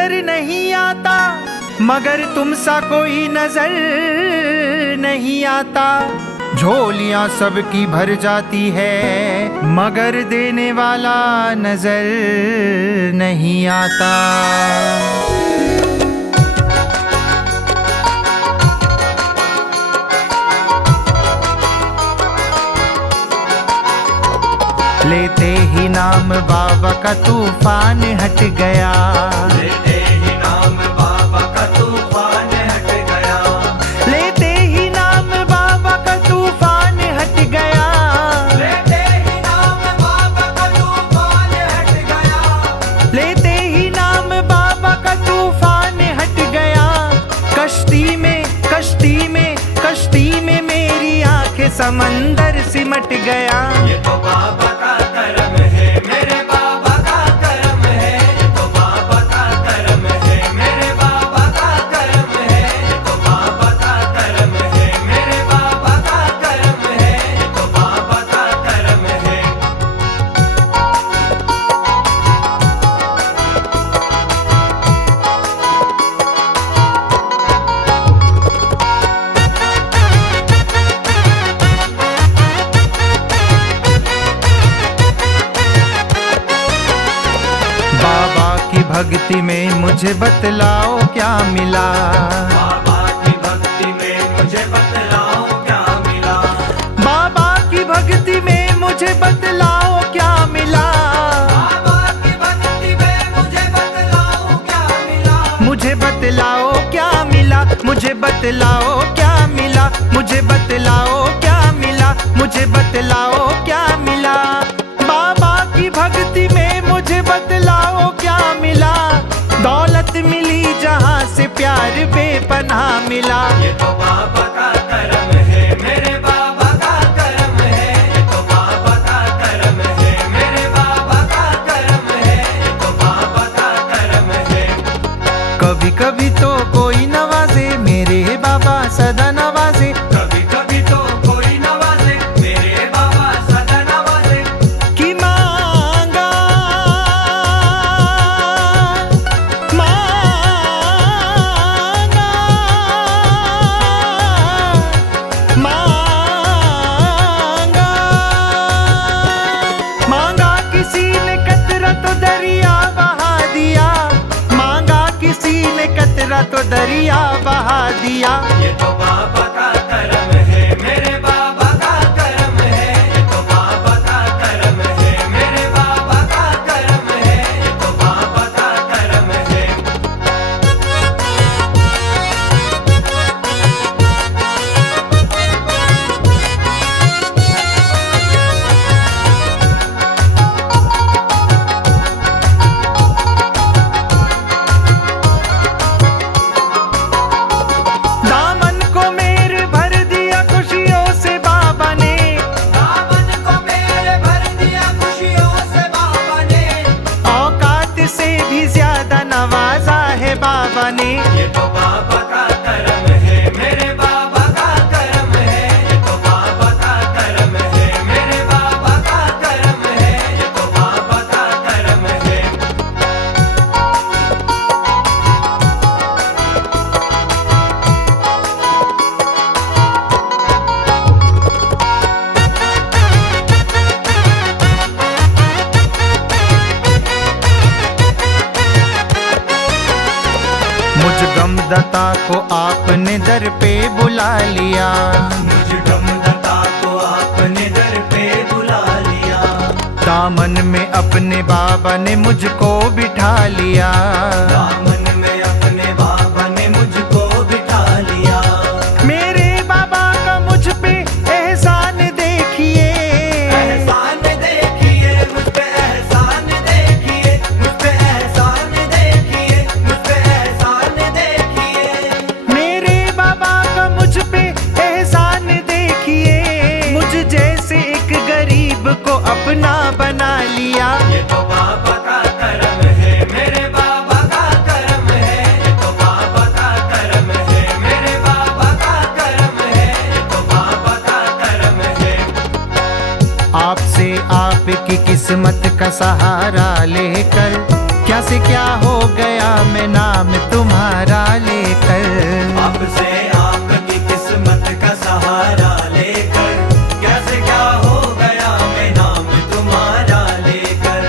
नजर नहीं आता, मगर तुम सा कोई नजर नहीं आता। झोलियां सबकी भर जाती है, मगर देने वाला नजर नहीं आता। लेते ही नाम बाबा का तूफान हट गया, लेते ही नाम बाबा का तूफान हट गया, लेते ही नाम बाबा का तूफान हट गया, लेते ही नाम बाबा का तूफान हट गया, लेते ही नाम बाबा का तूफान हट गया। कश्ती में कश्ती में कश्ती में मेरी आंखें समंदर सिमट गया। ये तो बाबा का करम है, मेरे बाबा का करम है, ये तो बाबा का करम है, मेरे बाबा का करम है, ये तो बाबा का करम है, मेरे बाबा का करम है, ये तो बाबा का करम है। भक्ति में मुझे बतलाओ क्या मिला, बाबा की भक्ति में मुझे बतलाओ क्या मिला, बाबा की भक्ति में मुझे बतलाओ क्या मिला, बाबा की भक्ति में मुझे बतलाओ क्या मिला, मुझे बतलाओ क्या मिला, मुझे बतलाओ क्या मिला, मुझे बतलाओ क्या मिला, मुझे बतलाओ क्या मिला। बाबा की भक्ति में मुझे बतलाओ क्या मिला। दौलत मिली जहाँ से प्यार बेपनाह मिला। ये तो बाबा का करम है, मेरे बाबा का करम है, ये तो बाबा का करम है, मेरे बाबा का करम है, ये तो बाबा का करम है। कभी कभी तो कोई नवाजे मेरे बाबा सदा नवाजे, कभी कभी तो कोई नवाजे मेरे बाबा सदा नवाजे, कि मांगा मांगा किसी ने कतरा तो दरिया बहा दिया, मांगा किसी ने कतरा तो दरिया बहा दिया। ये तो बाबा का करम है, मेरे बाबा का करम है, ये तो बाबा का करम है, मेरे बाबा का करम है, ये तो बाबा का करम है। दामन को मेरे भर दिया खुशियों से बाबा ने, दामन को मेरे भर दिया खुशियों से बाबा ने, औकात से भी ज्यादा नवाजा है बाबा ने। ये तो बाबा का करम है, मेरे बाबा का करम है, ये तो बाबा का करम है, मेरे बाबा का करम है, ये तो बाबा का करम है। मुझ गमदता को आपने दर पे बुला लिया, मुझ गमदता को आपने दर पे बुला लिया, दामन में अपने बाबा ने मुझको बिठा लिया। दामन में अपने बाबा ने मुझको बिठा लिया। मेरे बाबा का मुझ पे एहसान देखिए, एहसान देखिए, मुझ पे एहसान देखिए, मुझ पे एहसान देखिए, मुझ पे एहसान देखिए। मेरे बाबा का मुझ पे एहसान देखिए। मुझ जैसे एक गरीब को अपना बना लिया। ये तो बाबा का करम है, मेरे बाबा का करम है, ये तो बाबा का करम है, मेरे बाबा का करम है, ये तो बाबा का करम है। आपसे आपकी किस्मत का सहारा लेकर क्या से क्या हो गया मैं नाम तुम्हारा लेकर। आपसे आपकी किस्मत का सहारा लेकर, कैसे क्या हो गया मैं नाम तुम्हारा लेकर।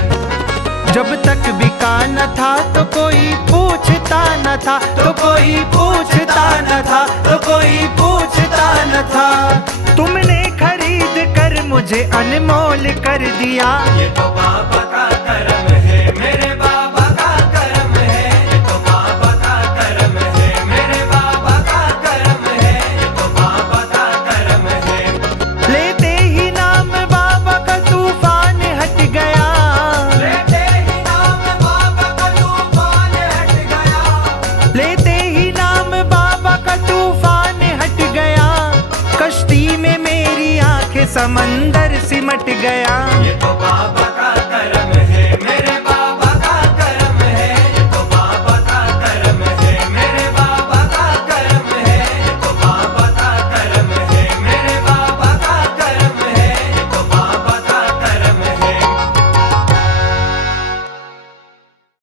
जब तक बिका न था तो कोई पूछता न था, तो कोई पूछता न था, तो कोई पूछता न था। तुमने खरीद कर मुझे अनमोल कर दिया। ये तो बाबा का करम है, मेरे बाबा का करम है। ये तो बाबा का करम है, मेरे बाबा का करम है। ये तो बाबा का करम है। लेते ही नाम बाबा का तूफान हट गया। लेते ही नाम बाबा का तूफान हट गया। लेते ही नाम बाबा का तूफान हट गया। कश्ती में मेरी आंखें समंदर सिमट गया। ये तो बाबा का